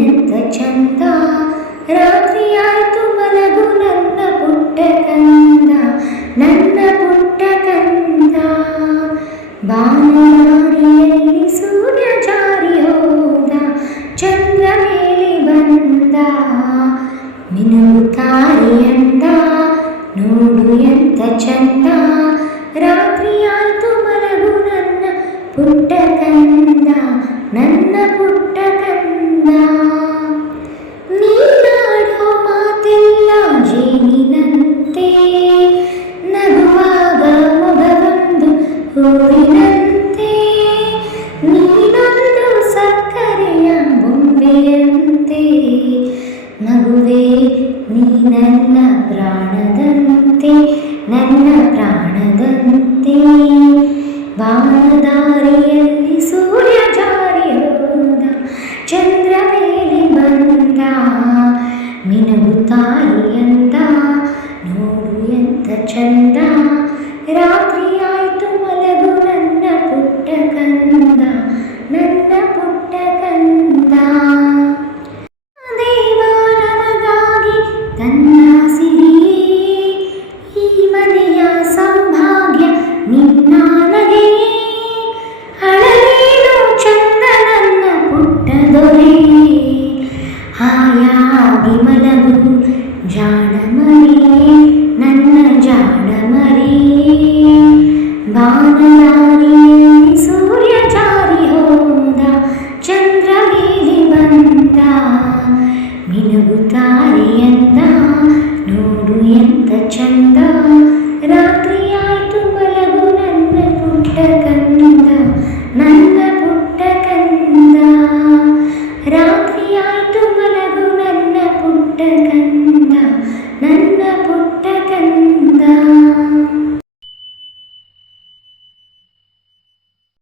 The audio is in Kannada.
ಎಂತ ಚಂದ ರಾತ್ರಿ ಆಯ್ತು ಮಲಗು ನನ್ನ ಪುಟ್ಟ ಕಂದ ನನ್ನ ಪುಟ್ಟ ಕಂದ ಬಾನದಾರಿಯಲ್ಲಿ ಸೂರ್ಯ ಜಾರಿ ಹೋದ ಚಂದ್ರ ಮೇಲೆ ಬಂದ ಮಿನುಗುತ್ತಾರೆ ಅಂದ ನೋಡು ಎಂತ ಚಂದ ರಾತ್ರಿ ಆಯ್ತು ಮಲಗು ನನ್ನ ಪುಟ್ಟ ಕಂದ ನನ್ನ ಪುಟ್ಟ ಕಂದ ನೀನಾಡೋ ಮಾತೆಲ್ಲ ಜೇನಿನಂತೆ ನಗುವಾಗ ಮೊಗವೊಂದು ಹೂವಿನಂತೆ ನೀನೊಂದು ಸಕ್ಕರೆಯ ಬೊಂಬೆಯಂತೆ ನಗುವೆ ನೀ ನನ್ನ ಪ್ರಾಣದಂತೆ ನನ್ನ ಪ್ರಾಣದಂತೆ ಬಾನದಾರಿಯಲ್ಲಿ ಸೂರ್ಯ ಜಾರಿ ಹೋದ ಚಂದ್ರ ಮೇಲೆ ಬಂದ ಮಿನುಗುತ್ತಾರೆ ಅಂದ ನೋಡು ಎಂತ ಚಂದ ರಾತ್ರಿ ಆಯ್ತು ಮಲಗು ನನ್ನ ಪುಟ್ಟ ಕಂದ ನನ್ನ ಪುಟ್ಟ ಕಂದ ದೇವ ನನಗಾಗಿ ತನ್ನ ಸಿರಿಯೇ ಈ ಮನೆಯ ಸೌಭಾಗ್ಯ ನಿನ್ನ ನಗೆ ಅಳಲೇನು ಚಂದ ನನ್ನ ಪುಟ್ಟ ದೊರೆ ಹಾಯಾಗಿ ಮಲಗು ಜಾಣ ಮರಿ ನನ್ನ ಜಾಣ ಮರಿ ಬಾನದಾರಿಯಲ್ಲಿ ಸೂರ್ಯ ಜಾರಿ ಹೋದ ಚಂದ್ರ ಮೇಲೆ ಬಂದ ಮಿನುಗುತ್ತಾರೆ ಅಂದ ನೋಡು ಎಂತ ಚಂದ